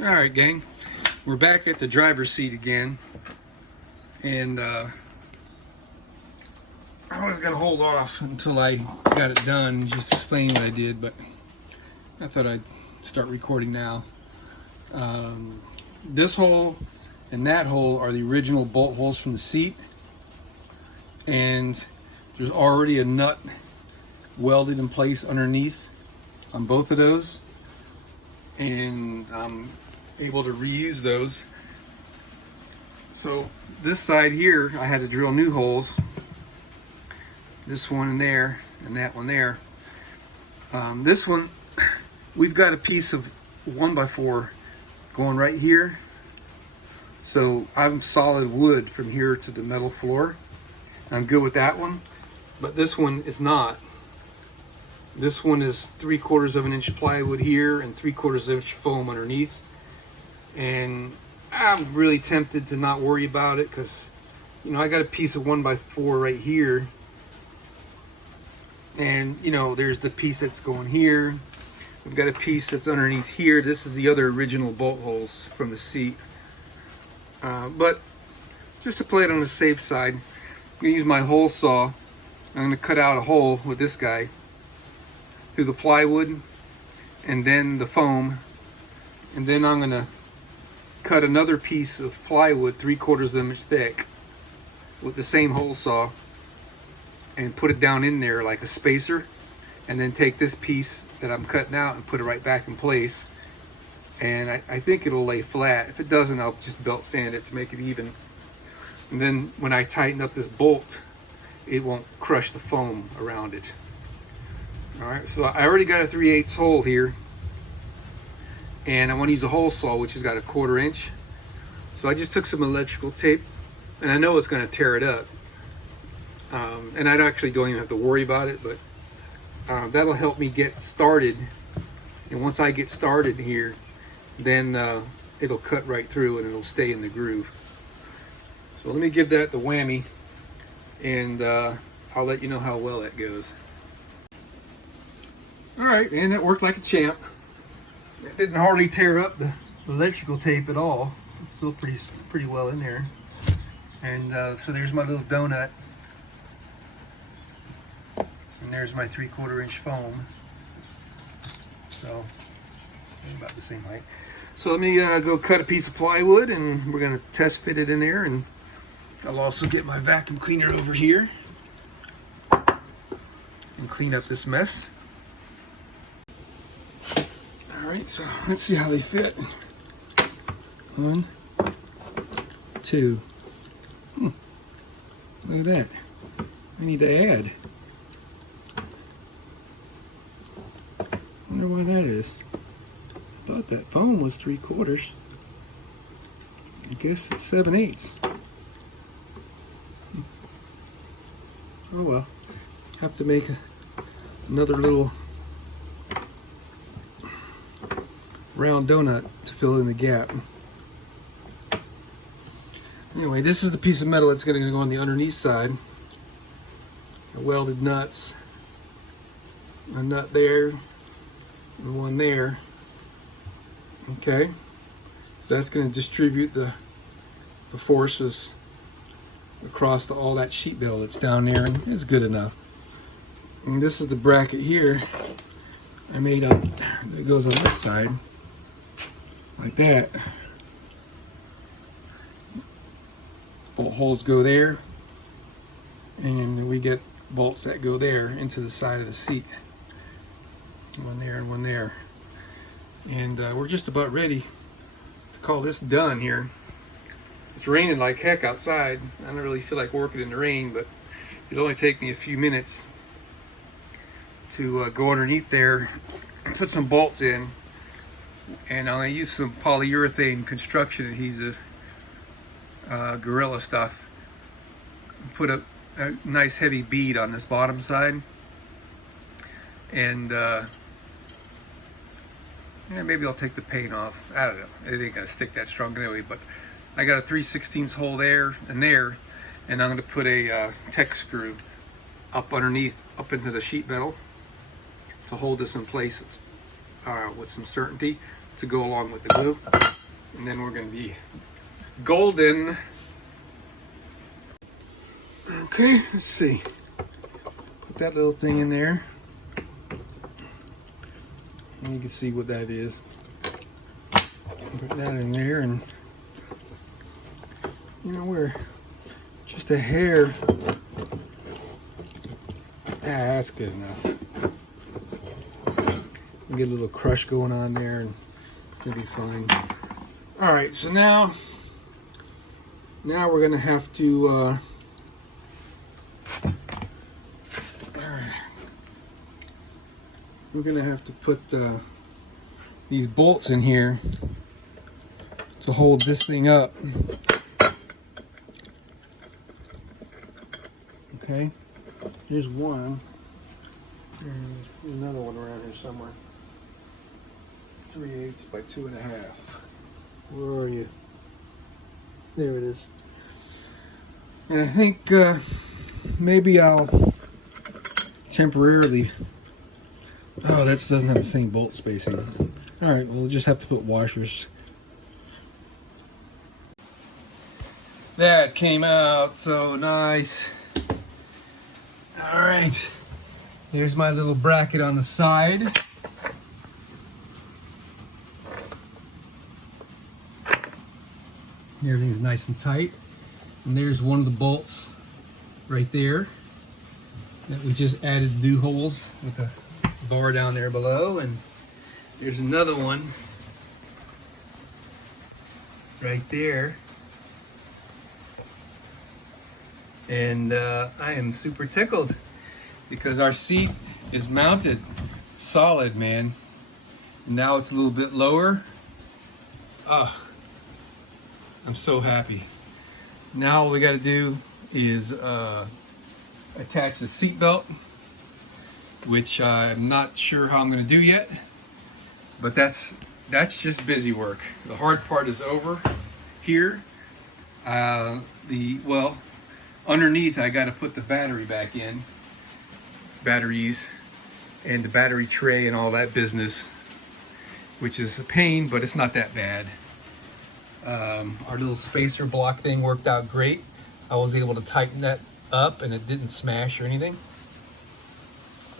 Alright gang, we're back at the driver's seat again, and I was going to hold off until I got it done and just explain what I did, but I thought I'd start recording now. This hole and that hole are the original bolt holes from the seat, and there's already a nut welded in place underneath on both of those, and I'm able to reuse those. So this side here I had to drill new holes, this one in there and that one there. This one we've got a piece of 1x4 going right here, so I'm solid wood from here to the metal floor. I'm good with that one, but this one is not. This one is 3/4 of an inch plywood here and 3/4 inch foam underneath. And I'm really tempted to not worry about it because, you know, I got a piece of 1x4 right here. And, you know, there's the piece that's going here. We've got a piece that's underneath here. This is the other original bolt holes from the seat. But just to play it on the safe side, I'm going to use my hole saw. I'm going to cut out a hole with this guy through the plywood and then the foam. And then I'm going to cut another piece of plywood 3/4 of an inch thick with the same hole saw and put it down in there like a spacer, and then take this piece that I'm cutting out and put it right back in place. And I think it'll lay flat. If it doesn't, I'll just belt sand it to make it even. And then when I tighten up this bolt, it won't crush the foam around it. Alright, so I already got a 3/8 hole here, and I want to use a hole saw which has got a 1/4 inch. So I just took some electrical tape, and I know it's going to tear it up, and I actually don't even have to worry about it, but that'll help me get started. And once I get started here, then it'll cut right through and it'll stay in the groove. So let me give that the whammy, and I'll let you know how well that goes. Alright, and that worked like a champ. It didn't hardly tear up the electrical tape at all. It's still pretty well in there. And so there's my little donut, and there's my 3/4 inch foam. So about the same height. So let me go cut a piece of plywood, and we're going to test fit it in there. And I'll also get my vacuum cleaner over here and clean up this mess. Alright, so let's see how they fit. 1, 2. Look at that. I need to add. Wonder why that is. I thought that foam was 3/4. I guess it's 7/8. Oh well. Have to make another little round donut to fill in the gap. Anyway, this is the piece of metal that's going to go on the underneath side. The welded nuts. A nut there, and one there. Okay, so that's going to distribute the forces across all that sheet metal that's down there, and it's good enough. And this is the bracket here I made up that goes on this side, like that. Bolt holes go there, and we get bolts that go there into the side of the seat. One there and one there. And we're just about ready to call this done here. It's raining like heck outside. I don't really feel like working in the rain, but it'll only take me a few minutes to go underneath there and put some bolts in. And I'm going to use some polyurethane construction adhesive, Gorilla stuff. Put a nice heavy bead on this bottom side, and yeah, maybe I'll take the paint off. I don't know. It ain't gonna stick that strong anyway. But I got a 3/16 hole there and there, and I'm gonna put a tech screw up underneath, up into the sheet metal to hold this in place with some certainty to go along with the glue. And then we're going to be golden. Okay, let's see. Put that little thing in there. And you can see what that is. Put that in there, and you know, we're just a hair. That's good enough. Get a little crush going on there, and it'll be fine. All right, so now we're gonna have to put these bolts in here to hold this thing up. Okay, here's one. There's another one around here somewhere. 3/8 by 2.5. Where are you? There it is. And I think maybe I'll temporarily. Oh, that doesn't have the same bolt spacing. All right, we'll just have to put washers. That came out so nice. All right, here's my little bracket on the side. Everything's nice and tight. And there's one of the bolts right there that we just added new holes with the bar down there below. And there's another one right there. And I am super tickled because our seat is mounted solid, man. Now it's a little bit lower. I'm so happy. Now all we got to do is attach the seat belt, which I'm not sure how I'm going to do yet, but that's just busy work. The hard part is over here. Underneath I got to put the battery back in, batteries, and the battery tray and all that business, which is a pain, but it's not that bad. Our little spacer block thing worked out great. I was able to tighten that up and it didn't smash or anything.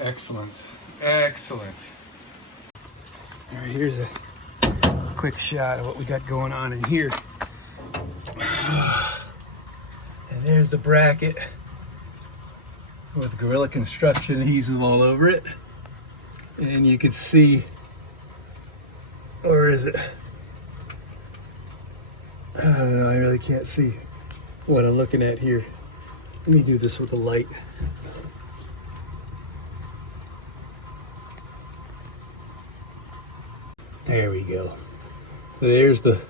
Excellent, excellent. All right, here's a quick shot of what we got going on in here. And there's the bracket with Gorilla Construction adhesive all over it. And you can see, or is it? I don't know, I really can't see what I'm looking at here. Let me do this with the light. There we go. There's the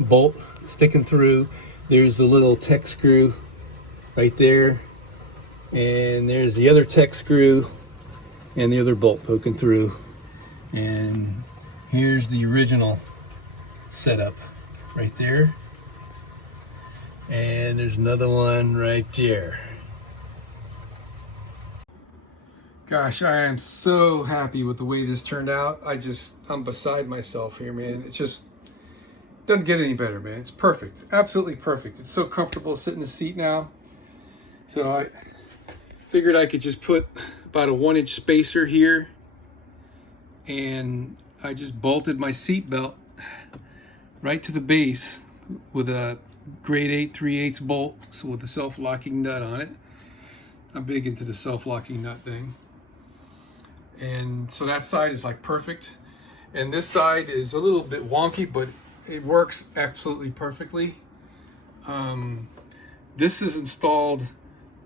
bolt sticking through. There's the little tech screw right there. And there's the other tech screw and the other bolt poking through. And here's the original setup right there, and there's another one right there. Gosh, I am so happy with the way this turned out. I'm beside myself here, man. It just doesn't get any better, man. It's perfect, absolutely perfect. It's so comfortable sitting in the seat now. So I figured I could just put about a 1-inch spacer here, and I just bolted my seat belt right to the base with a grade 8 3/8 bolt, so with a self-locking nut on it. I'm big into the self-locking nut thing. And so that side is like perfect. And this side is a little bit wonky, but it works absolutely perfectly. This is installed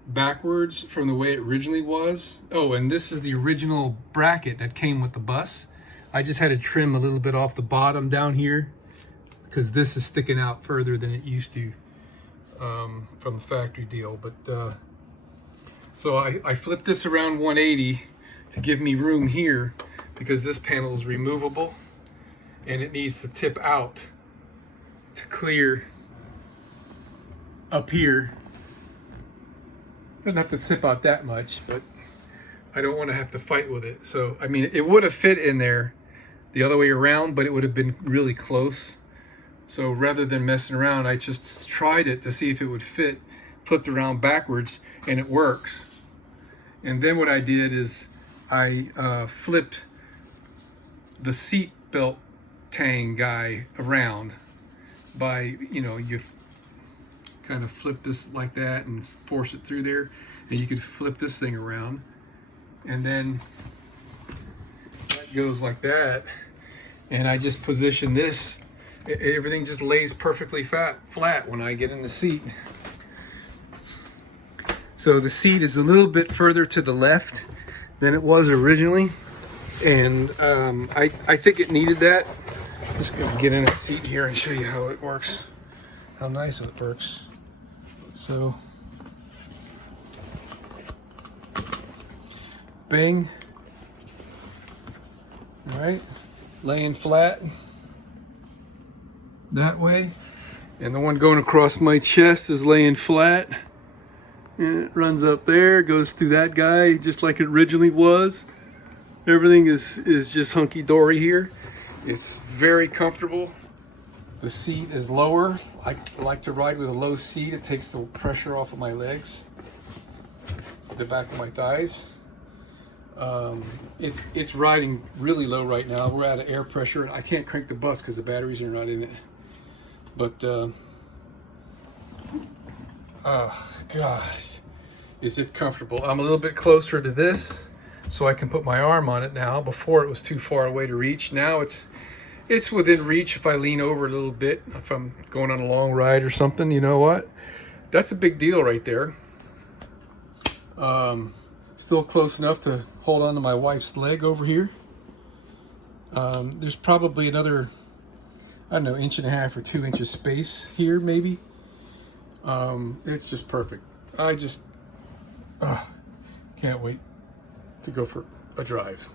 backwards from the way it originally was. Oh, and this is the original bracket that came with the bus. I just had to trim a little bit off the bottom down here, because this is sticking out further than it used to from the factory deal. But so I flipped this around 180 to give me room here, because this panel is removable and it needs to tip out to clear up here. Doesn't have to tip out that much, but I don't want to have to fight with it. So, I mean, it would have fit in there the other way around, but it would have been really close. So rather than messing around, I just tried it to see if it would fit, flipped around backwards, and it works. And then what I did is I flipped the seat belt tang guy around by, you kind of flip this like that and force it through there, and you could flip this thing around, and then that goes like that, and I just position this. Everything just lays perfectly flat when I get in the seat. So the seat is a little bit further to the left than it was originally, and I think it needed that. Just gonna get in a seat here and show you how it works, how nice it works. So, bang. All right, laying flat that way, and the one going across my chest is laying flat, and it runs up there, goes through that guy just like it originally was. Everything is just hunky-dory here. It's very comfortable. The seat is lower. I like to ride with a low seat. It takes the pressure off of my legs, the back of my thighs. It's riding really low right now. We're out of air pressure. I can't crank the bus because the batteries are not in it. But oh God, is it comfortable? I'm a little bit closer to this, so I can put my arm on it now. Before it was too far away to reach. Now it's within reach if I lean over a little bit. If I'm going on a long ride or something, you know what? That's a big deal right there. Still close enough to hold on to my wife's leg over here. There's probably another, I don't know, 1.5 or 2 inches space here, maybe. It's just perfect. I just can't wait to go for a drive.